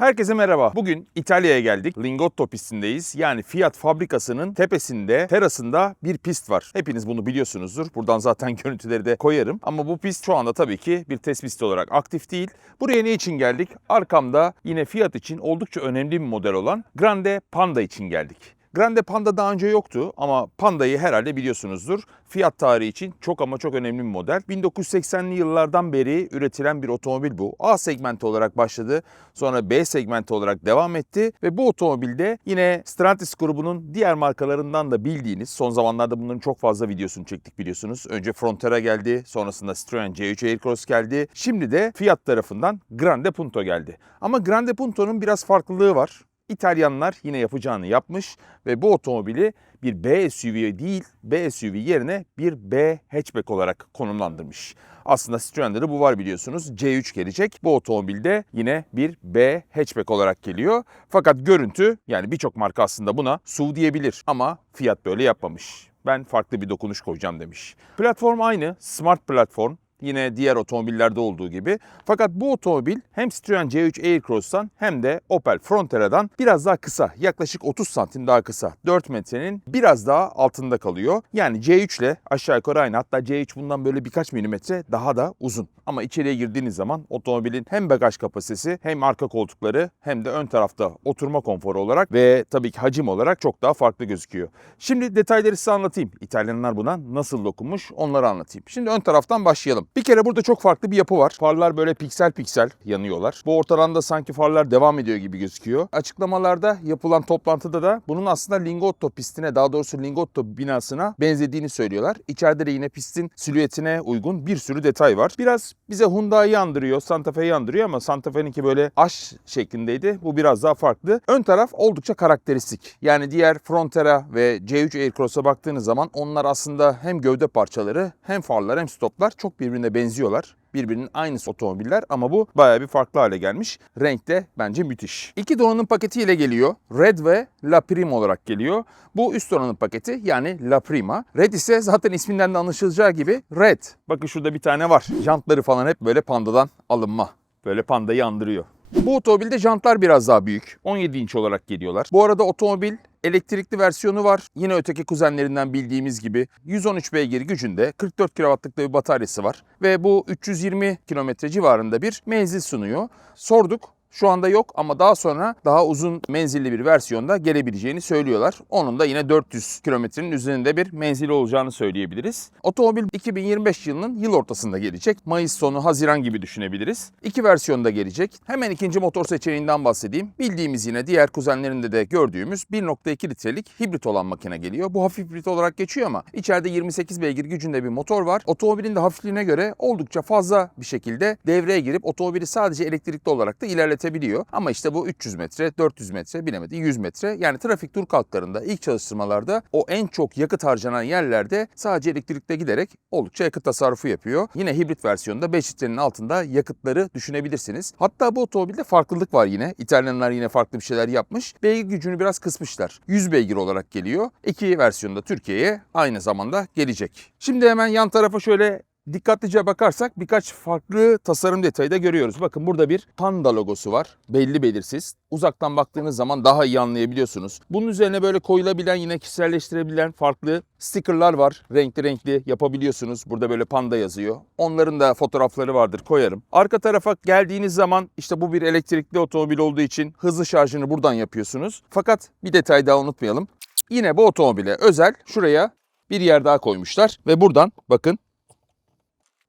Herkese merhaba. Bugün İtalya'ya geldik. Lingotto pistindeyiz. Yani Fiat fabrikasının tepesinde, terasında bir pist var. Hepiniz bunu biliyorsunuzdur. Buradan zaten görüntüleri de koyarım. Ama bu pist şu anda tabii ki bir test pisti olarak aktif değil. Buraya ne için geldik? Arkamda yine Fiat için oldukça önemli bir model olan Grande Panda için geldik. Grande Panda daha önce yoktu ama Panda'yı herhalde biliyorsunuzdur. Fiyat tarihi için çok ama çok önemli bir model. 1980'li yıllardan beri üretilen bir otomobil bu. A segmenti olarak başladı. Sonra B segmenti olarak devam etti. Ve bu otomobilde yine Stellantis grubunun diğer markalarından da bildiğiniz, son zamanlarda bunların çok fazla videosunu çektik biliyorsunuz. Önce Frontera geldi, sonrasında Citroen C3 Aircross geldi. Şimdi de Fiat tarafından Grande Punto geldi. Ama Grande Punto'nun biraz farklılığı var. İtalyanlar yine yapacağını yapmış ve bu otomobili bir B SUV değil, B SUV yerine bir B hatchback olarak konumlandırmış. Aslında Citroen'de de bu var biliyorsunuz. C3 gelecek. Bu otomobilde yine bir B hatchback olarak geliyor. Fakat görüntü yani birçok marka aslında buna SUV diyebilir ama Fiat böyle yapmamış. Ben farklı bir dokunuş koyacağım demiş. Platform aynı, smart platform. Yine diğer otomobillerde olduğu gibi. Fakat bu otomobil hem Citroen C3 Aircross'tan hem de Opel Frontera'dan biraz daha kısa. Yaklaşık 30 santim daha kısa. 4 metrenin biraz daha altında kalıyor. Yani C3 ile aşağı yukarı aynı. Hatta C3 bundan böyle birkaç milimetre daha da uzun. Ama içeriye girdiğiniz zaman otomobilin hem bagaj kapasitesi hem arka koltukları hem de ön tarafta oturma konforu olarak ve tabii ki hacim olarak çok daha farklı gözüküyor. Şimdi detayları size anlatayım. İtalyanlar buna nasıl dokunmuş onları anlatayım. Şimdi ön taraftan başlayalım. Bir kere burada çok farklı bir yapı var. Farlar böyle piksel piksel yanıyorlar. Bu ortadan da sanki farlar devam ediyor gibi gözüküyor. Açıklamalarda yapılan toplantıda da bunun aslında Lingotto pistine daha doğrusu Lingotto binasına benzediğini söylüyorlar. İçeride de yine pistin silüetine uygun bir sürü detay var. Biraz bize Hyundai'yi andırıyor, Santa Fe'yi andırıyor ama Santa Fe'ninki böyle aş şeklindeydi. Bu biraz daha farklı. Ön taraf oldukça karakteristik. Yani diğer Frontera ve C3 Aircross'a baktığınız zaman onlar aslında hem gövde parçaları hem farlar hem stoplar çok birbirine benziyorlar birbirinin aynısı otomobiller ama bu bayağı bir farklı hale gelmiş. Renk de bence müthiş. İki donanım paketiyle geliyor. Red ve La Prima olarak geliyor. Bu üst donanım paketi yani La Prima. Red ise zaten isminden de anlaşılacağı gibi Red. Bakın şurada bir tane var. Jantları falan hep böyle pandadan alınma. Böyle pandayı andırıyor. Bu otomobilde jantlar biraz daha büyük. 17 inç olarak geliyorlar. Bu arada otomobil elektrikli versiyonu var. Yine öteki kuzenlerinden bildiğimiz gibi 113 beygir gücünde 44 kW'lık bir bataryası var. Ve bu 320 km civarında bir menzil sunuyor. Sorduk. Şu anda yok ama daha sonra daha uzun menzilli bir versiyonda gelebileceğini söylüyorlar. Onun da yine 400 kilometrenin üzerinde bir menzili olacağını söyleyebiliriz. Otomobil 2025 yılının yıl ortasında gelecek. Mayıs sonu, Haziran gibi düşünebiliriz. İki versiyonda gelecek. Hemen ikinci motor seçeneğinden bahsedeyim. Bildiğimiz yine diğer kuzenlerinde de gördüğümüz 1.2 litrelik hibrit olan makine geliyor. Bu hafif hibrit olarak geçiyor ama içeride 28 beygir gücünde bir motor var. Otomobilin de hafifliğine göre oldukça fazla bir şekilde devreye girip otomobili sadece elektrikli olarak da ilerletebiliyor ama işte bu 300 metre, 400 metre, bilemedi 100 metre. Yani trafik dur kalklarında ilk çalıştırmalarda o en çok yakıt harcanan yerlerde sadece elektrikle giderek oldukça yakıt tasarrufu yapıyor. Yine hibrit versiyonda 5 litrenin altında yakıtları düşünebilirsiniz. Hatta bu otomobilde farklılık var yine. İtalyanlar yine farklı bir şeyler yapmış. Beygir gücünü biraz kısmışlar. 100 beygir olarak geliyor. İki versiyonda Türkiye'ye aynı zamanda gelecek. Şimdi hemen yan tarafa şöyle Dikkatlice bakarsak birkaç farklı tasarım detayı da görüyoruz. Bakın burada bir panda logosu var. Belli belirsiz. Uzaktan baktığınız zaman daha iyi anlayabiliyorsunuz. Bunun üzerine böyle koyulabilen yine kişiselleştirebilen farklı stickerlar var. Renkli renkli yapabiliyorsunuz. Burada böyle panda yazıyor. Onların da fotoğrafları vardır koyarım. Arka tarafa geldiğiniz zaman işte bu bir elektrikli otomobil olduğu için hızlı şarjını buradan yapıyorsunuz. Fakat bir detay daha unutmayalım. Yine bu otomobile özel şuraya bir yer daha koymuşlar ve buradan bakın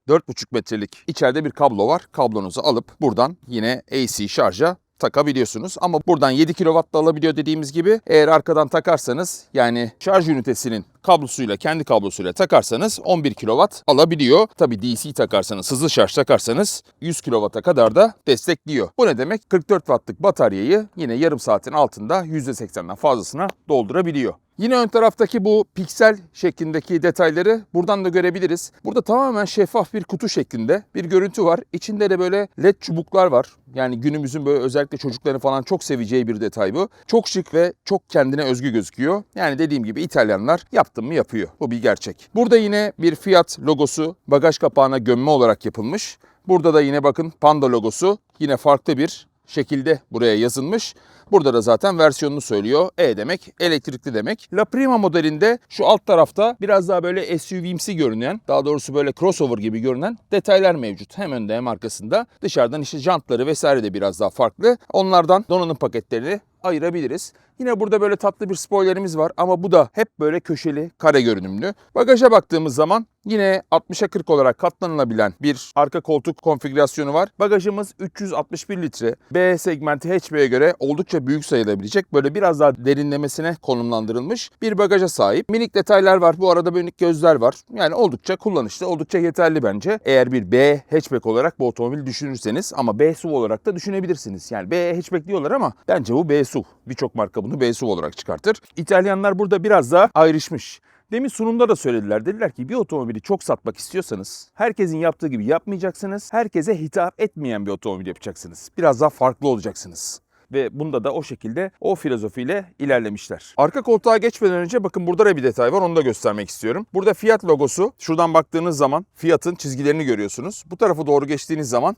4,5 metrelik içeride bir kablo var. Kablonuzu alıp buradan yine AC şarja takabiliyorsunuz. Ama buradan 7 kW da alabiliyor dediğimiz gibi. Eğer arkadan takarsanız yani şarj ünitesinin kablosuyla kendi kablosuyla takarsanız 11 kW alabiliyor. Tabi DC takarsanız hızlı şarj takarsanız 100 kW'a kadar da destekliyor. Bu ne demek? 44 wattlık bataryayı yine yarım saatin altında %80'den fazlasına doldurabiliyor. Yine ön taraftaki bu piksel şeklindeki detayları buradan da görebiliriz. Burada tamamen şeffaf bir kutu şeklinde bir görüntü var. İçinde de böyle led çubuklar var. Yani günümüzün böyle özellikle çocukların falan çok seveceği bir detay bu. Çok şık ve çok kendine özgü gözüküyor. Yani dediğim gibi İtalyanlar yaptım mı yapıyor. Bu bir gerçek. Burada yine bir Fiat logosu bagaj kapağına gömme olarak yapılmış. Burada da yine bakın Panda logosu yine farklı bir şekilde buraya yazılmış. Burada da zaten versiyonunu söylüyor. E demek elektrikli demek. La Prima modelinde şu alt tarafta biraz daha böyle SUV'imsi görünen, daha doğrusu böyle crossover gibi görünen detaylar mevcut. Hem önde hem arkasında. Dışarıdan işte jantları vesaire de biraz daha farklı. Onlardan donanım paketlerini ayırabiliriz. Yine burada böyle tatlı bir spoilerimiz var ama bu da hep böyle köşeli, kare görünümlü. Bagaja baktığımız zaman yine 60'a 40 olarak katlanılabilen bir arka koltuk konfigürasyonu var. Bagajımız 361 litre. B segmenti hatchback'e göre oldukça büyük sayılabilecek. Böyle biraz daha derinlemesine konumlandırılmış bir bagaja sahip. Minik detaylar var. Bu arada minik gözler var. Yani oldukça kullanışlı, oldukça yeterli bence. Eğer bir B hatchback olarak bu otomobili düşünürseniz ama B SUV olarak da düşünebilirsiniz. Yani B hatchback diyorlar ama bence bu B SUV. Birçok marka bunu B SUV olarak çıkartır. İtalyanlar burada biraz daha ayrışmış. Demin sunumda da söylediler. Dediler ki bir otomobili çok satmak istiyorsanız herkesin yaptığı gibi yapmayacaksınız. Herkese hitap etmeyen bir otomobil yapacaksınız. Biraz daha farklı olacaksınız. Ve bunda da o şekilde o filozofiyle ilerlemişler. Arka koltuğa geçmeden önce bakın burada da bir detay var onu da göstermek istiyorum. Burada Fiat logosu. Şuradan baktığınız zaman Fiat'ın çizgilerini görüyorsunuz. Bu tarafa doğru geçtiğiniz zaman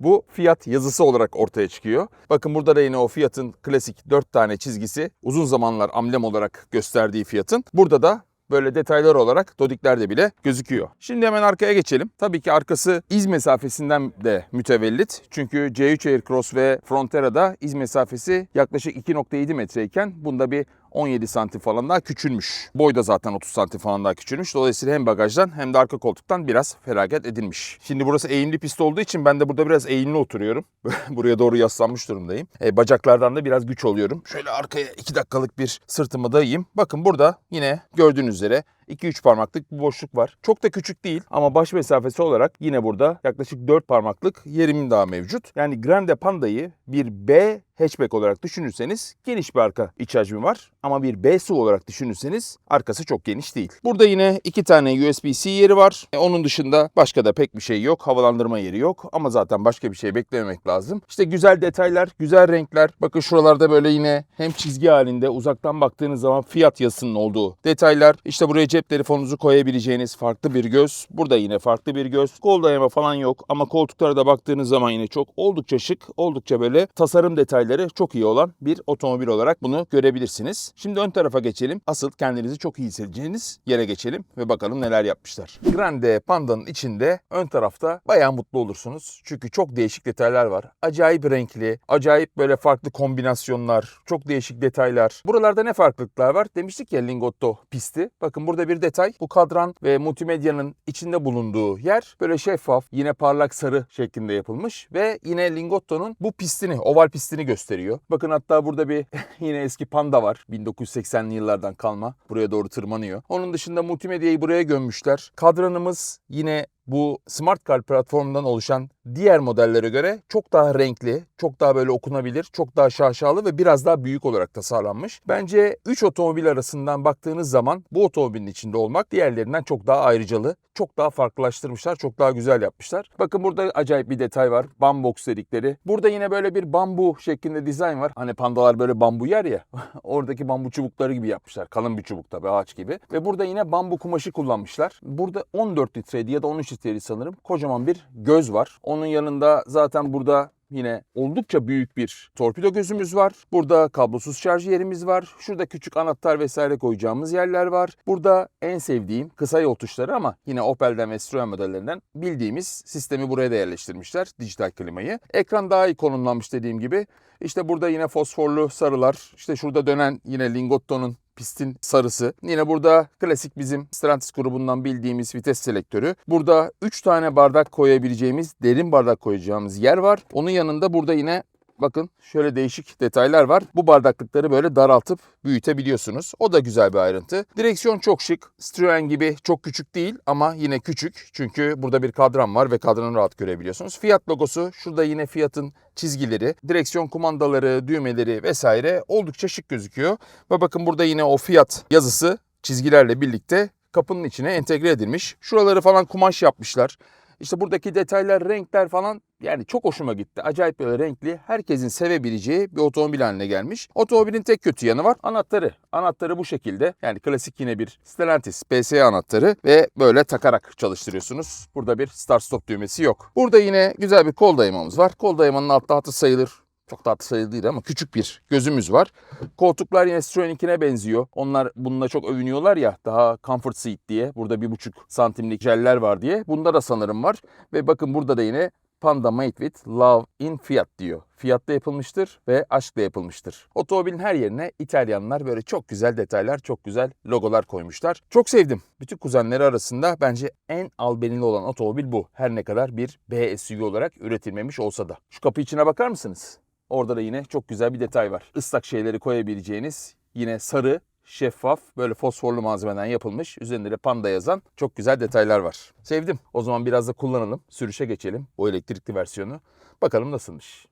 bu Fiat yazısı olarak ortaya çıkıyor. Bakın burada da yine o Fiat'ın klasik 4 tane çizgisi uzun zamanlar amblem olarak gösterdiği Fiat'ın. Burada da böyle detaylar olarak Dodikler'de bile gözüküyor. Şimdi hemen arkaya geçelim. Tabii ki arkası iz mesafesinden de mütevellit. Çünkü C3 Aircross ve Frontera'da iz mesafesi yaklaşık 2.7 metreyken bunda bir 17 santim falan daha küçülmüş. Boy da zaten 30 santim falan daha küçülmüş. Dolayısıyla hem bagajdan hem de arka koltuktan biraz feragat edilmiş. Şimdi burası eğimli pist olduğu için ben de burada biraz eğimli oturuyorum. Buraya doğru yaslanmış durumdayım. E, bacaklardan da biraz güç oluyorum. Şöyle arkaya 2 dakikalık bir sırtımı dayayayım. Bakın burada yine gördüğünüz üzere 2-3 parmaklık bir boşluk var. Çok da küçük değil ama baş mesafesi olarak yine burada yaklaşık 4 parmaklık yerim daha mevcut. Yani Grande Panda'yı bir B hatchback olarak düşünürseniz geniş bir arka iç hacmi var. Ama bir B SUV olarak düşünürseniz arkası çok geniş değil. Burada yine iki tane USB-C yeri var. E, onun dışında başka da pek bir şey yok. Havalandırma yeri yok. Ama zaten başka bir şey beklememek lazım. İşte güzel detaylar, güzel renkler. Bakın şuralarda böyle yine hem çizgi halinde uzaktan baktığınız zaman fiyat yazısının olduğu detaylar. İşte buraya cep telefonunuzu koyabileceğiniz farklı bir göz. Burada yine farklı bir göz. Kol dayama falan yok ama koltuklara da baktığınız zaman yine çok oldukça şık, oldukça böyle tasarım detayları çok iyi olan bir otomobil olarak bunu görebilirsiniz. Şimdi ön tarafa geçelim. Asıl kendinizi çok iyi hissedeceğiniz yere geçelim ve bakalım neler yapmışlar. Grande Panda'nın içinde ön tarafta bayağı mutlu olursunuz. Çünkü çok değişik detaylar var. Acayip renkli, acayip böyle farklı kombinasyonlar, çok değişik detaylar. Buralarda ne farklılıklar var? Demiştik ya Lingotto pisti. Bakın burada bir detay. Bu kadran ve multimedyanın içinde bulunduğu yer böyle şeffaf, yine parlak sarı şeklinde yapılmış ve yine Lingotto'nun bu pistini, oval pistini gösteriyor. Bakın hatta burada bir yine eski Panda var. 1980'li yıllardan kalma. Buraya doğru tırmanıyor. Onun dışında multimedyayı buraya gömmüşler. Kadranımız yine bu Smart Car platformundan oluşan diğer modellere göre çok daha renkli, çok daha böyle okunabilir, çok daha şaşalı ve biraz daha büyük olarak tasarlanmış. Bence 3 otomobil arasından baktığınız zaman bu otomobilin içinde olmak diğerlerinden çok daha ayrıcalı, çok daha farklılaştırmışlar, çok daha güzel yapmışlar. Bakın burada acayip bir detay var. Bambox dedikleri. Burada yine böyle bir bambu şeklinde dizayn var. Hani pandalar böyle bambu yer ya. Oradaki bambu çubukları gibi yapmışlar. Kalın bir çubuk tabii ağaç gibi. Ve burada yine bambu kumaşı kullanmışlar. Burada 14 litreydi ya da 13 litreydi sanırım. Kocaman bir göz var. Onun yanında zaten burada Yine oldukça büyük bir torpido gözümüz var. Burada kablosuz şarj yerimiz var. Şurada küçük anahtar vesaire koyacağımız yerler var. Burada en sevdiğim kısa yol tuşları ama yine Opel'den ve Citroen modellerinden bildiğimiz sistemi buraya da yerleştirmişler. Dijital klimayı. Ekran daha iyi konumlanmış dediğim gibi. İşte burada yine fosforlu sarılar. İşte şurada dönen yine Lingotto'nun pistin sarısı. Yine burada klasik bizim Stellantis grubundan bildiğimiz vites selektörü. Burada 3 tane bardak koyabileceğimiz, derin bardak koyacağımız yer var. Onun yanında burada yine Bakın şöyle değişik detaylar var. Bu bardaklıkları böyle daraltıp büyütebiliyorsunuz. O da güzel bir ayrıntı. Direksiyon çok şık. Citroen gibi çok küçük değil ama yine küçük. Çünkü burada bir kadran var ve kadranı rahat görebiliyorsunuz. Fiat logosu şurada yine Fiat'ın çizgileri, direksiyon kumandaları, düğmeleri vesaire oldukça şık gözüküyor. Ve bakın burada yine o Fiat yazısı çizgilerle birlikte kapının içine entegre edilmiş. Şuraları falan kumaş yapmışlar. İşte buradaki detaylar, renkler falan yani çok hoşuma gitti. Acayip böyle renkli, herkesin sevebileceği bir otomobil haline gelmiş. Otomobilin tek kötü yanı var. Anahtarı. Anahtarı bu şekilde. Yani klasik yine bir Stellantis PSA anahtarı ve böyle takarak çalıştırıyorsunuz. Burada bir start stop düğmesi yok. Burada yine güzel bir kol dayamamız var. Kol dayamanın altta hatı sayılır Çok tatlı sayı değil ama küçük bir gözümüz var. Koltuklar yine Citroen'inkine benziyor. Onlar bununla çok övünüyorlar ya daha comfort seat diye. Burada bir buçuk santimlik jeller var diye. Bunda da sanırım var. Ve bakın burada da yine Panda Made with Love in Fiat diyor. Fiat'ta yapılmıştır ve aşkla yapılmıştır. Otomobilin her yerine İtalyanlar böyle çok güzel detaylar, çok güzel logolar koymuşlar. Çok sevdim. Bütün kuzenleri arasında bence en albenili olan otomobil bu. Her ne kadar bir B SUV olarak üretilmemiş olsa da. Şu kapı içine bakar mısınız? Orada da yine çok güzel bir detay var. Islak şeyleri koyabileceğiniz yine sarı, şeffaf, böyle fosforlu malzemeden yapılmış. Üzerinde de panda yazan çok güzel detaylar var. Sevdim. O zaman biraz da kullanalım. Sürüşe geçelim. O elektrikli versiyonu. Bakalım nasılmış.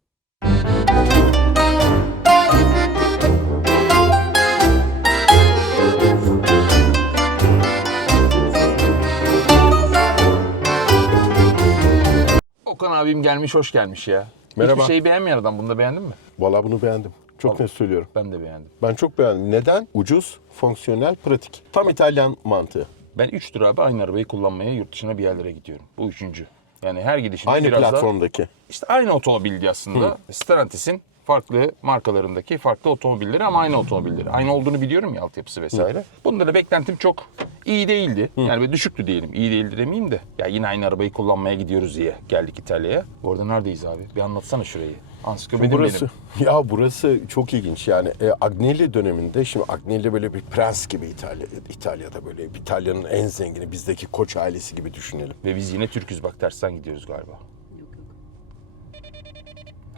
Okan abim gelmiş, hoş gelmiş ya. Merhaba. Hiçbir şeyi beğenmeyen adam. Bunu da beğendin mi? Valla bunu beğendim. Çok Vallahi. net söylüyorum. Ben de beğendim. Ben çok beğendim. Neden? Ucuz, fonksiyonel, pratik. Tam İtalyan mantığı. Ben 3 tur abi aynı arabayı kullanmaya yurt dışına bir yerlere gidiyorum. Bu üçüncü. Yani her gidişimde Aynı biraz daha... platformdaki. İşte aynı otomobildi aslında. Stellantis'in farklı markalarındaki farklı otomobilleri ama aynı otomobilleri. Aynı olduğunu biliyorum ya altyapısı vesaire. Bunda da beklentim çok iyi değildi. Yani böyle düşüktü diyelim. İyi değildi demeyeyim de. Ya yine aynı arabayı kullanmaya gidiyoruz diye geldik İtalya'ya. Bu arada neredeyiz abi? Bir anlatsana şurayı. Ansiklopedim burası, benim. ya burası çok ilginç yani e, Agnelli döneminde şimdi Agnelli böyle bir prens gibi İtalya, İtalya'da böyle İtalya'nın en zengini bizdeki koç ailesi gibi düşünelim. Ve biz yine Türküz bak tersten gidiyoruz galiba.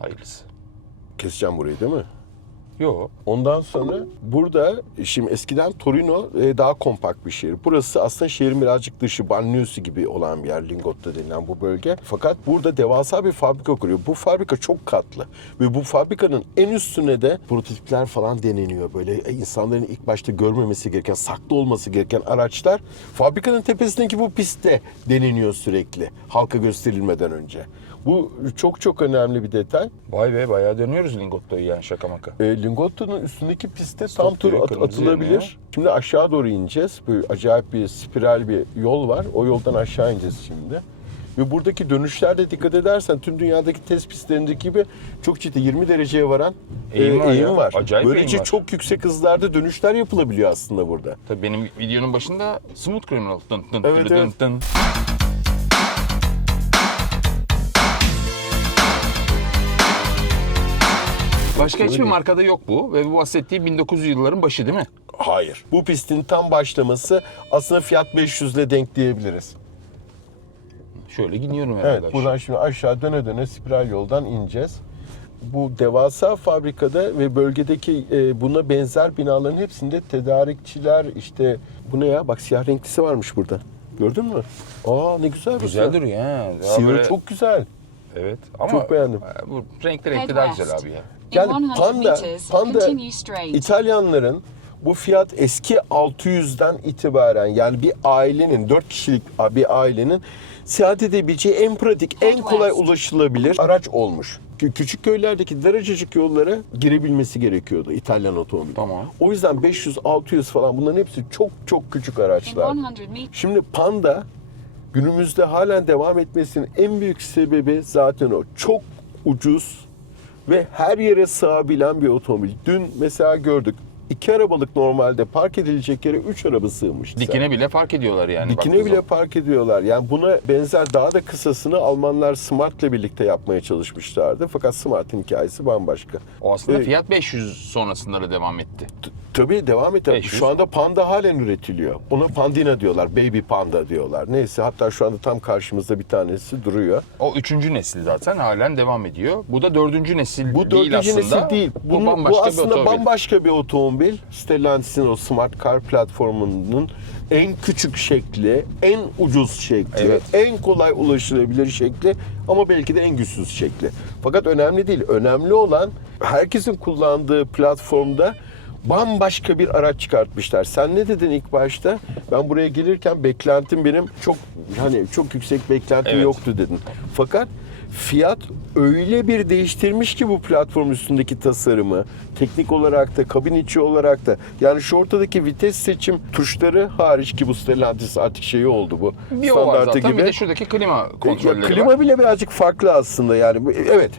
Hayırlısı. Keseceğim burayı değil mi? Yo. Ondan sonra burada şimdi eskiden Torino e, daha kompakt bir şehir. Burası aslında şehrin birazcık dışı banliyösü gibi olan bir yer Lingotto denilen bu bölge. Fakat burada devasa bir fabrika kuruyor. Bu fabrika çok katlı ve bu fabrikanın en üstüne de prototipler falan deneniyor. Böyle e, insanların ilk başta görmemesi gereken, saklı olması gereken araçlar fabrikanın tepesindeki bu pistte deneniyor sürekli halka gösterilmeden önce. Bu çok çok önemli bir detay. Vay be bayağı dönüyoruz Lingotto'yu yani şaka maka. E, Lingotto'nun üstündeki pistte tam tur at- atılabilir. yanıyor. Şimdi aşağı doğru ineceğiz. Böyle acayip bir spiral bir yol var. O yoldan aşağı ineceğiz şimdi. Ve buradaki dönüşlerde dikkat edersen tüm dünyadaki test pistlerindeki gibi çok ciddi 20 dereceye varan Eğim e, var ya. eğim var. Acayip Böylece eğim var. çok yüksek hızlarda dönüşler yapılabiliyor aslında burada. Tabii benim videonun başında Smooth Criminal. Dın dın Evet, dın evet. dın. Başka hiçbir markada yok bu ve bu bahsettiği 1900 yılların başı değil mi? Hayır. Bu pistin tam başlaması aslında Fiat 500 ile denk diyebiliriz. Şöyle gidiyorum herhalde. Evet, buradan şimdi aşağı döne döne spiral yoldan ineceğiz. Bu devasa fabrikada ve bölgedeki e, buna benzer binaların hepsinde tedarikçiler işte bu ne ya? Bak siyah renklisi varmış burada. Gördün mü? Aa ne güzel bir Güzel duruyor ha. Daha Siyahı böyle- çok güzel. Evet ama Çok beğendim. e, bu renkli renkli daha güzel abi ya. Yani In 100 panda, panda. İtalyanların bu fiyat eski 600'den itibaren yani bir ailenin 4 kişilik bir ailenin seyahat edebileceği en pratik, en kolay ulaşılabilir araç olmuş. Kü- Küçük köylerdeki daracık yollara girebilmesi gerekiyordu İtalyan otomobili. Tamam. O yüzden 500, 600 falan bunların hepsi çok çok küçük araçlar. 100 meters. Şimdi Panda günümüzde halen devam etmesinin en büyük sebebi zaten o. Çok ucuz ve her yere sığabilen bir otomobil. Dün mesela gördük. iki arabalık normalde park edilecek yere üç araba sığmıştı. Dikine bile fark ediyorlar yani. Dikine bile zaman. park ediyorlar. Yani buna benzer daha da kısasını Almanlar Smart'la birlikte yapmaya çalışmışlardı. Fakat Smart'ın hikayesi bambaşka. O aslında Evet. fiyat 500 sonrasında da devam etti. Tabii devam et. 500. Şu anda panda halen üretiliyor. Ona pandina diyorlar, baby panda diyorlar. Neyse hatta şu anda tam karşımızda bir tanesi duruyor. O üçüncü nesil zaten halen devam ediyor. Bu da dördüncü nesil Bu değil dördüncü aslında. nesil değil. Bu Bunun- bambaşka bu bir aslında otomobil. bambaşka bir otomobil. Stellantis'in o Smart Car platformunun en küçük şekli, en ucuz şekli, Evet. en kolay ulaşılabilir şekli ama belki de en güçsüz şekli. Fakat önemli değil. Önemli olan herkesin kullandığı platformda bambaşka bir araç çıkartmışlar. Sen ne dedin ilk başta? Ben buraya gelirken beklentim benim çok hani çok yüksek beklentim Evet. yoktu dedin. Fakat Fiyat öyle bir değiştirmiş ki bu platform üstündeki tasarımı. Teknik olarak da, kabin içi olarak da. Yani şu ortadaki vites seçim tuşları hariç ki bu Stellantis artık şeyi oldu bu. Bir o var zaten. Bir de şuradaki klima kontrolleri klima var. bile birazcık farklı aslında yani. Bu- Evet.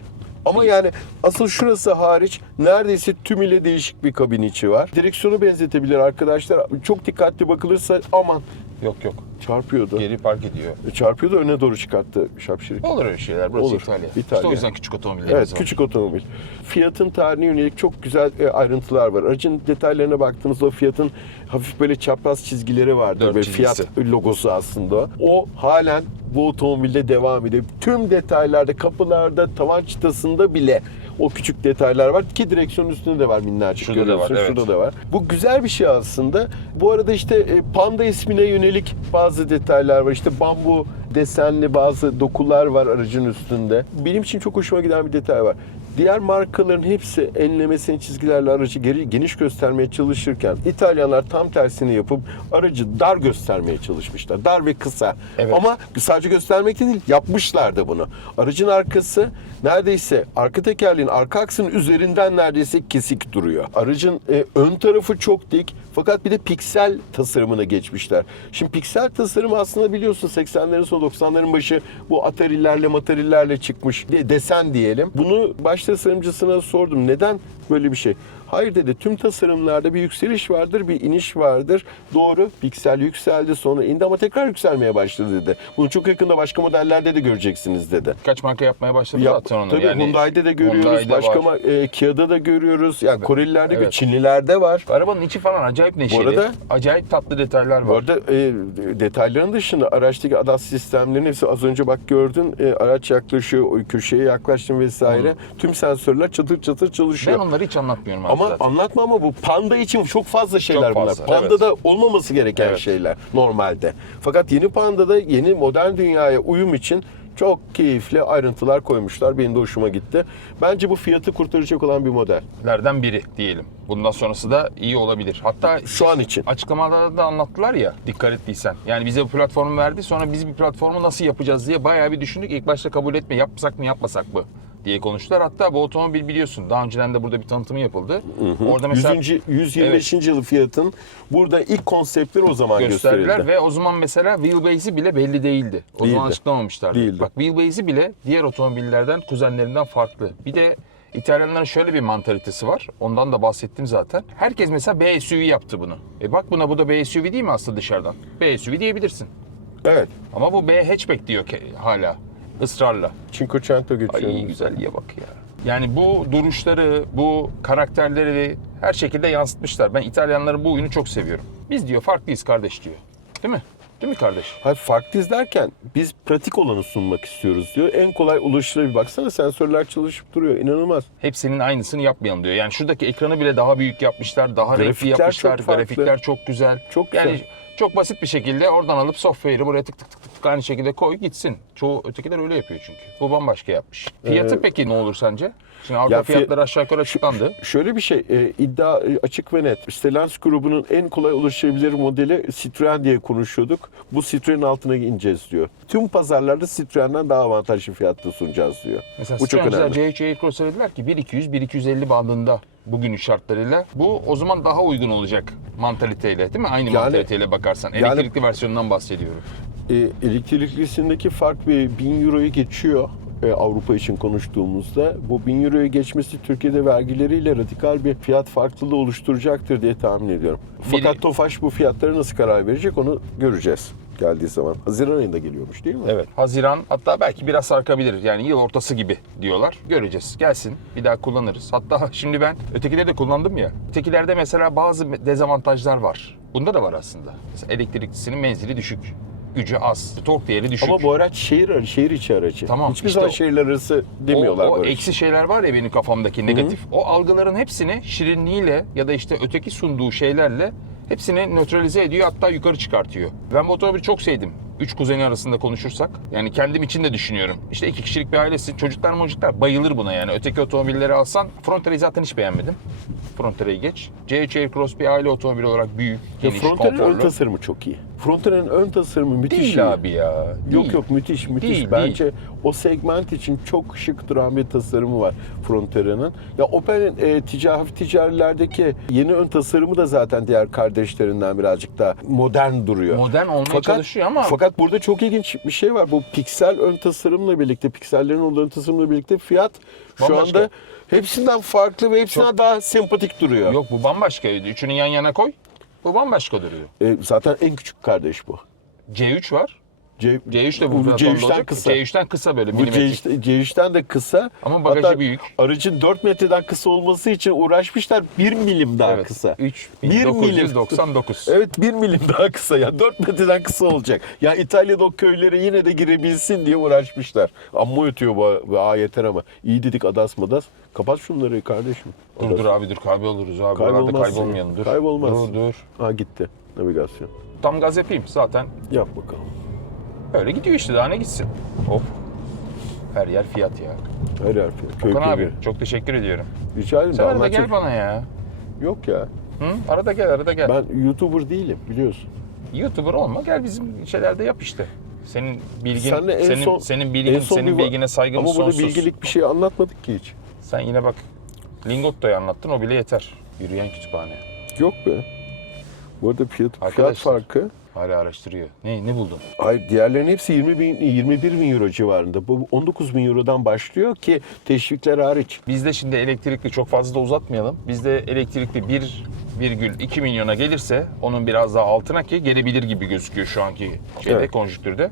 Ama yani asıl şurası hariç neredeyse tümüyle değişik bir kabin içi var. Direksiyonu benzetebilir arkadaşlar. Çok dikkatli bakılırsa aman Yok yok. Çarpıyordu. Geri park ediyor. Çarpıyordu öne doğru çıkarttı şapşirik. Olur öyle şeyler. Burası Olur. İtalya. İtalya. İşte o yüzden küçük otomobillerimiz Evet, var. küçük otomobil. Fiyatın tarihine yönelik çok güzel e, ayrıntılar var. Aracın detaylarına baktığımızda o fiyatın hafif böyle çapraz çizgileri vardır. Ve fiyat logosu aslında. o. O halen bu otomobilde devam ediyor. Tüm detaylarda, kapılarda, tavan çıtasında bile o küçük detaylar var ki direksiyonun üstünde de var minnacık Şurada da görüyorsun. var, evet. Şurada da var. Bu güzel bir şey aslında. Bu arada işte e, Panda ismine yönelik bazı detaylar var. İşte bambu desenli bazı dokular var aracın üstünde. Benim için çok hoşuma giden bir detay var. Diğer markaların hepsi enlemesini çizgilerle aracı geri geniş göstermeye çalışırken İtalyanlar tam tersini yapıp aracı dar göstermeye çalışmışlar. Dar ve kısa. Evet. Ama sadece göstermekte değil yapmışlar da bunu. Aracın arkası neredeyse arka tekerleğin arka aksının üzerinden neredeyse kesik duruyor. Aracın e, ön tarafı çok dik fakat bir de piksel tasarımına geçmişler. Şimdi piksel tasarım aslında biliyorsun 80'lerin sonu 90'ların başı bu Atari'lerle Matari'lerle çıkmış de- desen diyelim. Bunu baş tasarımcısına sordum. Neden böyle bir şey? Hayır dedi tüm tasarımlarda bir yükseliş vardır, bir iniş vardır. Doğru, piksel yükseldi sonra indi ama tekrar yükselmeye başladı dedi. Bunu çok yakında başka modellerde de göreceksiniz dedi. Kaç marka yapmaya başladı Yap, zaten onu. tabii yani, Hyundai'de de görüyoruz, Hyundai'de başka var. e, Kia'da da görüyoruz. Yani Korelilerde, Evet. Çinlilerde var. Arabanın içi falan acayip neşeli. arada- acayip tatlı detaylar var. Bu arada e, detayların dışında araçtaki ADAS sistemlerinin hepsi az önce bak gördün e, araç yaklaşıyor, köşeye yaklaştın vesaire. Tüm sensörler çatır çatır ben çalışıyor. onları hiç anlatmıyorum abi Ama zaten. anlatma ama bu panda için çok fazla şeyler Çok fazla, bunlar. evet. Panda'da olmaması gereken Evet. şeyler normalde. Fakat yeni pandada yeni modern dünyaya uyum için çok keyifli ayrıntılar koymuşlar. Benim de hoşuma gitti. Bence bu fiyatı kurtaracak olan bir model. lerden biri diyelim. Bundan sonrası da iyi olabilir. Hatta Şu an için. açıklamalarda da anlattılar ya dikkat ettiysen. Yani bize bu platformu verdi sonra biz bir platformu nasıl yapacağız diye bayağı bir düşündük. İlk başta kabul etme yapsak mı yapmasak mı diye konuştular. Hatta bu otomobil biliyorsun daha önceden de burada bir tanıtımı yapıldı. Orada mesela 100. 125. yılı fiyatın burada ilk konseptleri o zaman gösterdiler gösterildi. ve o zaman mesela wheelbase'i bile belli değildi. O Değildi. zaman açıklamamışlardı. Değildi. Bak wheelbase'i bile diğer otomobillerden, kuzenlerinden farklı. Bir de İtalyanların şöyle bir mantalitesi var. Ondan da bahsettim zaten. Herkes mesela B SUV yaptı bunu. E bak buna bu da B SUV değil mi aslında dışarıdan? B SUV diyebilirsin. Evet. Ama bu B hatchback diyor ki hala ısrarla. Cinquecento geçiyor. Ay güzelliğe bak ya. Yani bu duruşları, bu karakterleri her şekilde yansıtmışlar. Ben İtalyanların bu oyunu çok seviyorum. Biz diyor farklıyız kardeş diyor. Değil mi? Değil mi kardeş? Hayır farklıyız derken biz pratik olanı sunmak istiyoruz diyor. En kolay ulaşılabilir. Baksana sensörler çalışıp duruyor. İnanılmaz. Hepsinin aynısını yapmayalım diyor. Yani şuradaki ekranı bile daha büyük yapmışlar, daha renkli Grafikler yapmışlar. çok farklı. Grafikler çok güzel. Çok Yani güzel. Çok basit bir şekilde oradan alıp software'ı buraya tık tık tık tık aynı şekilde koy gitsin. Çoğu ötekiler öyle yapıyor çünkü. Bu bambaşka yapmış. Fiyatı Ee, peki ne olur sence? Şimdi Avrupa Ya fiyat- fiyatları aşağı yukarı açıklandı. Şöyle bir şey, e, iddia e, açık ve net. Stellantis grubunun en kolay ulaşılabilir modeli Citroen diye konuşuyorduk. Bu Citroen'in altına ineceğiz diyor. Tüm pazarlarda Citroen'den daha avantajlı fiyatla sunacağız diyor. Mesela Bu çok önemli. C3 Aircross dediler ki 1200-1250 bandında bugünün şartlarıyla. Bu o zaman daha uygun olacak mantaliteyle değil mi? Aynı Yani- mantaliteyle bakarsan. yani- Elektrikli versiyonundan bahsediyorum. E, elektriklisindeki fark bir 1000 euroyu geçiyor. e, Avrupa için konuştuğumuzda bu 1000 euroyu geçmesi Türkiye'de vergileriyle radikal bir fiyat farklılığı oluşturacaktır diye tahmin ediyorum. Fakat Biri- Tofaş bu fiyatlara nasıl karar verecek onu göreceğiz geldiği zaman. Haziran ayında geliyormuş değil mi? Evet. Haziran hatta belki biraz sarkabilir. Yani yıl ortası gibi diyorlar. Göreceğiz. Gelsin. Bir daha kullanırız. Hatta şimdi ben ötekileri de kullandım ya. Ötekilerde mesela bazı dezavantajlar var. Bunda da var aslında. Mesela elektriklisinin menzili düşük. Gücü az. Tork değeri düşük. Ama bu araç şehir şehir içi aracı. Tamam, Hiçbir işte zaman şehirler arası demiyorlar o, o eksi şeyler var ya benim kafamdaki negatif. O algıların hepsini şirinliğiyle ya da işte öteki sunduğu şeylerle hepsini nötralize ediyor hatta yukarı çıkartıyor. Ben bu otomobili çok sevdim. Üç kuzeni arasında konuşursak. Yani kendim için de düşünüyorum. İşte iki kişilik bir ailesin. Çocuklar çocuklar bayılır buna yani. Öteki otomobilleri alsan Frontera'yı zaten hiç beğenmedim. Frontera'yı geç. C3 Aircross bir aile otomobili olarak büyük, geniş, Frontia'nın ön konforlu. tasarımı çok iyi. Frontiner'in ön tasarımı müthiş. Değil abi ya. Yok değil. yok müthiş müthiş. Değil, Bence o segment için çok şık duran bir tasarımı var Frontiner'ın. Ya Opel'in e, ticari, ticarilerdeki yeni ön tasarımı da zaten diğer kardeşlerinden birazcık daha modern duruyor. Modern olmaya çalışıyor ama Fakat burada çok ilginç bir şey var. Bu piksel ön tasarımla birlikte, piksellerin olan ön tasarımla birlikte fiyat şu Bambaşka. anda hepsinden farklı ve hepsinden daha sempatik duruyor. yok bu bambaşkaydı. Üçünü yan yana koy. Bu bambaşka duruyor. E, zaten en küçük kardeş bu. C3 var. C, C3 de bu, bu platformda C3'ten olacak. kısa. C3'ten kısa böyle Bu milimetrik. C3'ten C3'ten de kısa. Ama bagajı Hatta büyük. Aracın 4 metreden kısa olması için uğraşmışlar 1 milim daha Evet. kısa. 3999. Evet 1 milim daha kısa ya 4 metreden kısa olacak. Ya İtalya'da o köylere yine de girebilsin diye uğraşmışlar. Amma ötüyor bu, bu aa yeter ama. İyi dedik adas madas. Kapat şunları kardeşim. Dur Adas. dur abi dur kayboluruz abi. Kaybolmazsın. kaybolmayalım dur. Kaybolmazsın. Dur dur. Ha gitti navigasyon. Tam gaz yapayım zaten. Yap bakalım. Öyle gidiyor işte daha ne gitsin. Of. Her yer fiyat ya. Her harfi. Köy Okan abi çok teşekkür ediyorum. Rica ederim. Sen arada gel bana ya. Yok ya. Hı? Arada gel arada gel. Ben YouTuber değilim biliyorsun. YouTuber olma gel bizim şeylerde yap işte. Senin bilgin, Senle en senin, son- senin bilgin, senin bir- bilgine saygımız Ama burada sonsuz. bilgilik bir şey anlatmadık ki hiç. Sen yine bak Lingotto'yu anlattın o bile yeter. Yürüyen kütüphane. Yok be. Bu arada fiyat, fiyat Arkadaşlar. farkı. Hala araştırıyor. Ne ne buldun? Hayır diğerlerinin hepsi 20 bin, 21 bin euro civarında. Bu 19 bin eurodan başlıyor ki teşvikler hariç. Bizde şimdi elektrikli çok fazla da uzatmayalım. Bizde elektrikli 1,2 milyona gelirse onun biraz daha altına ki gelebilir gibi gözüküyor şu anki şeyde Evet. konjüktürde.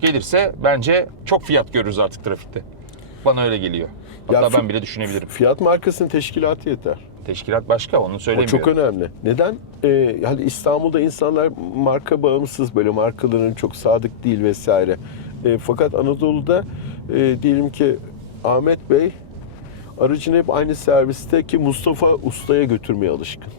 Gelirse bence çok fiyat görürüz artık trafikte. Bana öyle geliyor. Hatta Ya ben bile düşünebilirim. Fiyat markasının teşkilatı yeter. Teşkilat başka onu O söylemiyorum. çok önemli. Neden? Ee, hani İstanbul'da insanlar marka bağımsız böyle markaların çok sadık değil vesaire. Ee, fakat Anadolu'da e, diyelim ki Ahmet Bey aracını hep aynı serviste ki Mustafa Usta'ya götürmeye alışkın.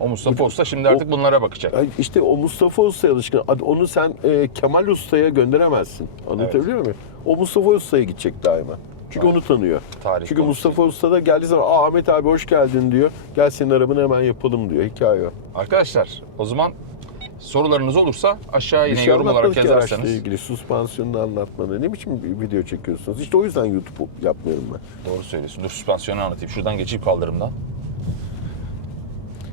O Mustafa Usta şimdi artık bunlara bakacak. İşte o Mustafa Usta'ya alışkın. Onu sen e, Kemal Usta'ya gönderemezsin. Anlatabiliyor muyum? O Mustafa Usta'ya gidecek daima. Çünkü onu tanıyor. Tarih Çünkü konusu. Mustafa Usta da geldiği zaman Aa, Ahmet abi hoş geldin diyor. Gel senin arabanı hemen yapalım diyor. Hikaye o. Arkadaşlar o zaman sorularınız olursa aşağı Bir yine şey yorum olarak anlatmadık ki araçla yazarsanız. ilgili suspansiyonunu anlatmadı. Ne biçim bir video çekiyorsunuz? İşte o yüzden YouTube yapmıyorum ben. Doğru söylüyorsun. Dur süspansiyonu anlatayım. Şuradan geçeyim kaldırımdan.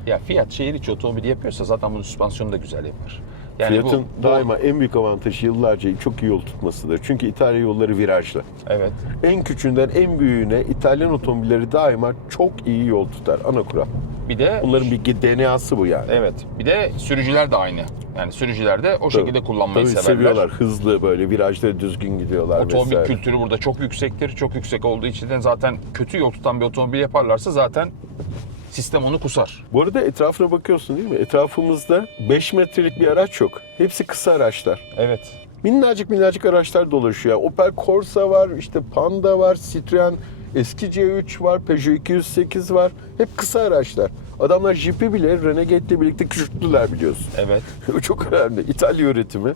Ya Fiat şehir içi otomobili yapıyorsa zaten bunun süspansiyonu da güzel yapar. Yani Fiyat'ın bu, bu- daima en büyük avantajı yıllarca çok iyi yol tutmasıdır. Çünkü İtalya yolları virajlı. Evet. En küçüğünden en büyüğüne İtalyan otomobilleri daima çok iyi yol tutar. Ana kural. Bir de Bunların bir DNA'sı bu yani. evet. Bir de sürücüler de aynı. Yani sürücüler de o şekilde kullanmayı Tabii severler. seviyorlar. Hızlı böyle virajları düzgün gidiyorlar Otomobil vesaire. kültürü burada çok yüksektir. Çok yüksek olduğu için zaten kötü yol tutan bir otomobil yaparlarsa zaten sistem onu kusar. Bu arada etrafına bakıyorsun değil mi? Etrafımızda 5 metrelik bir araç yok. Hepsi kısa araçlar. Evet. Minnacık minnacık araçlar dolaşıyor. Opel Corsa var, işte Panda var, Citroen eski C3 var, Peugeot 208 var. Hep kısa araçlar. Adamlar Jeep'i bile Renegade'le birlikte küçülttüler biliyorsun. Evet. O çok önemli. İtalya üretimi.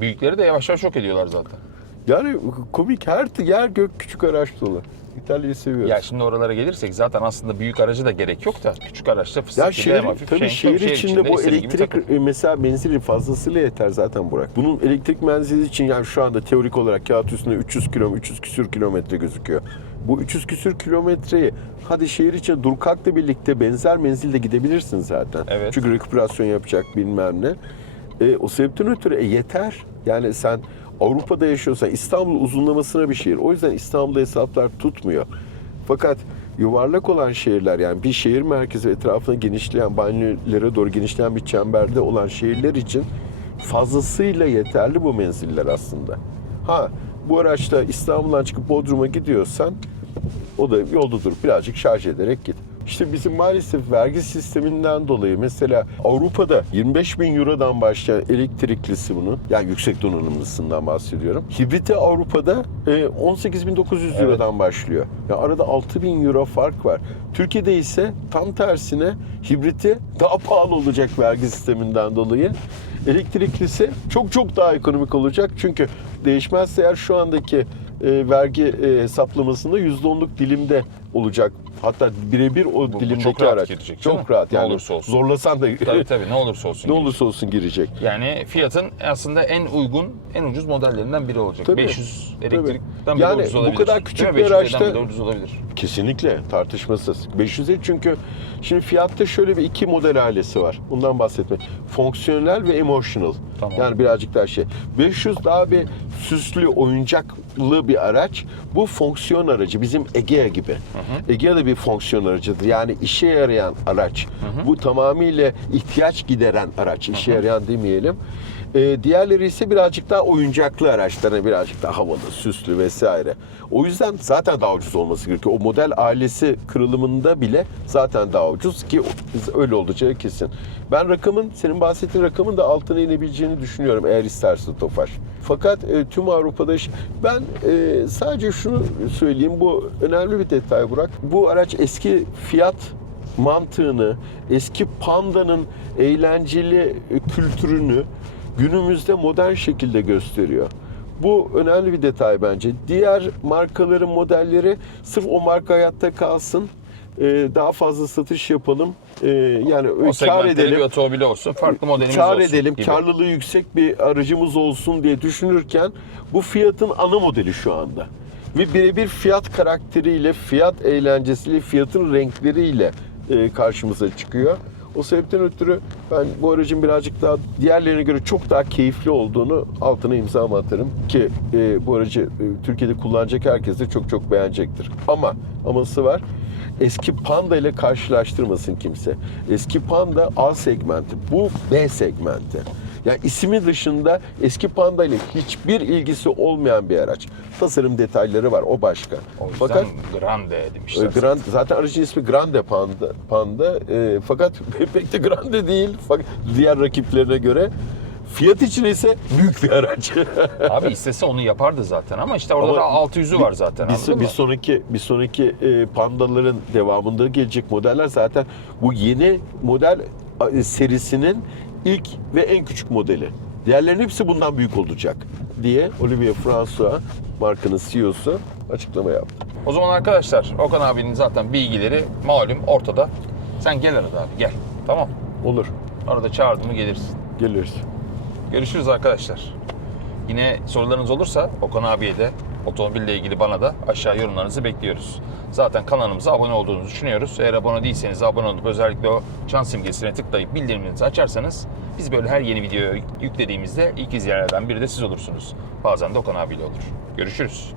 Büyükleri de yavaş yavaş yok ediyorlar zaten. Yani komik her yer gök küçük araç dolu. İtalya'yı seviyoruz. Ya şimdi oralara gelirsek zaten aslında büyük araca da gerek yok da küçük araçta fıstık Ya gibi şehir, hafif tabii şey, şehir, şehir içinde, bu istediği gibi elektrik e, mesela menzili fazlasıyla yeter zaten Burak. Bunun elektrik menzili için yani şu anda teorik olarak kağıt üstünde 300 kilo 300 küsür kilometre gözüküyor. Bu 300 küsür kilometreyi hadi şehir içinde Durkak'la birlikte benzer menzilde gidebilirsin zaten. Evet. Çünkü rekuperasyon yapacak bilmem ne. E, o sebepten ötürü e, yeter. Yani sen Avrupa'da yaşıyorsan İstanbul uzunlamasına bir şehir. O yüzden İstanbul'da hesaplar tutmuyor. Fakat yuvarlak olan şehirler yani bir şehir merkezi etrafına genişleyen, banyolere doğru genişleyen bir çemberde olan şehirler için fazlasıyla yeterli bu menziller aslında. Ha bu araçta İstanbul'dan çıkıp Bodrum'a gidiyorsan o da yolda durup birazcık şarj ederek git. İşte bizim maalesef vergi sisteminden dolayı mesela Avrupa'da 25 bin Euro'dan başlayan elektriklisi bunun, yani yüksek donanımlısından bahsediyorum. Hibriti Avrupa'da e, 18.900 Euro'dan başlıyor. Yani arada 6 bin Euro fark var. Türkiye'de ise tam tersine hibriti daha pahalı olacak vergi sisteminden dolayı. Elektriklisi çok çok daha ekonomik olacak. Çünkü değişmezse eğer şu andaki e, vergi e, hesaplamasında %10'luk dilimde olacak Hatta birebir o bu dilimdeki çok rahat araç. girecek, Çok rahat Ne yani. olursa olsun. Zorlasan da Tabii tabii ne olursa olsun. ne gelir. olursa olsun girecek. Yani Fiat'ın aslında en uygun, en ucuz modellerinden biri olacak. Tabii, 500 elektrikten bile Yani ucuz bu olabilir. kadar küçük Değil mi? bir 500'den araçta- bile ucuz olabilir. Kesinlikle tartışmasız. 500'e çünkü şimdi fiyatta şöyle bir iki model ailesi var. Bundan bahsetmek. Fonksiyonel ve emotional. Tamam. Yani birazcık daha şey. 500 daha bir süslü, oyuncaklı bir araç. Bu fonksiyon aracı. Bizim Egea gibi. Egea da bir fonksiyon aracıdır. Yani işe yarayan araç. Bu tamamıyla ihtiyaç gideren araç. İşe yarayan demeyelim. Ee, diğerleri ise birazcık daha oyuncaklı araçlara birazcık daha havalı, süslü vesaire. O yüzden zaten daha ucuz olması gerekiyor. O model ailesi kırılımında bile zaten daha ucuz ki öyle olacağı kesin. Ben rakamın, senin bahsettiğin rakamın da altına inebileceğini düşünüyorum eğer isterse Tofaş. Fakat e, tüm Avrupa'da ben e, sadece şunu söyleyeyim bu önemli bir detay Burak. Bu araç eski fiyat mantığını, eski pandanın eğlenceli e, kültürünü günümüzde modern şekilde gösteriyor. Bu önemli bir detay bence. Diğer markaların modelleri sırf o marka hayatta kalsın, e, daha fazla satış yapalım, e, yani O kar segmentte bir edelim, otomobil olsun, farklı modelimiz kar olsun. edelim, gibi. karlılığı yüksek bir aracımız olsun diye düşünürken bu fiyatın ana modeli şu anda. Ve birebir fiyat karakteriyle, fiyat eğlencesiyle, fiyatın renkleriyle e, karşımıza çıkıyor. O sebepten ötürü ben bu aracın birazcık daha diğerlerine göre çok daha keyifli olduğunu altına imza atarım ki e, bu aracı e, Türkiye'de kullanacak herkes de çok çok beğenecektir. Ama aması var eski Panda ile karşılaştırmasın kimse. Eski Panda A segmenti, bu B segmenti. Yani ismi dışında eski Panda ile hiçbir ilgisi olmayan bir araç. Tasarım detayları var, o başka. O yüzden Fakat Grande e, demişler. Grand, zaten aracın ismi Grande Panda. Panda e, fakat pek de Grande değil. Fakat diğer rakiplerine göre. Fiyat için ise büyük bir araç. Abi istese onu yapardı zaten ama işte orada Ama da 600'ü var zaten. Bir, bir sonraki bir sonraki e, pandaların devamında gelecek modeller zaten bu yeni model e, serisinin ilk ve en küçük modeli. Diğerlerinin hepsi bundan büyük olacak diye Olivier François markanın CEO'su açıklama yaptı. O zaman arkadaşlar Okan abinin zaten bilgileri malum ortada. Sen gel arada abi gel. Tamam. Olur. Arada çağırdı mı gelirsin. Geliriz. Görüşürüz arkadaşlar. Yine sorularınız olursa Okan abiye de otomobille ilgili bana da aşağı yorumlarınızı bekliyoruz. Zaten kanalımıza abone olduğunuzu düşünüyoruz. Eğer abone değilseniz abone olup özellikle o çan simgesine tıklayıp bildirimlerinizi açarsanız biz böyle her yeni video yüklediğimizde ilk izleyenlerden biri de siz olursunuz. Bazen de Okan abiyle olur. Görüşürüz.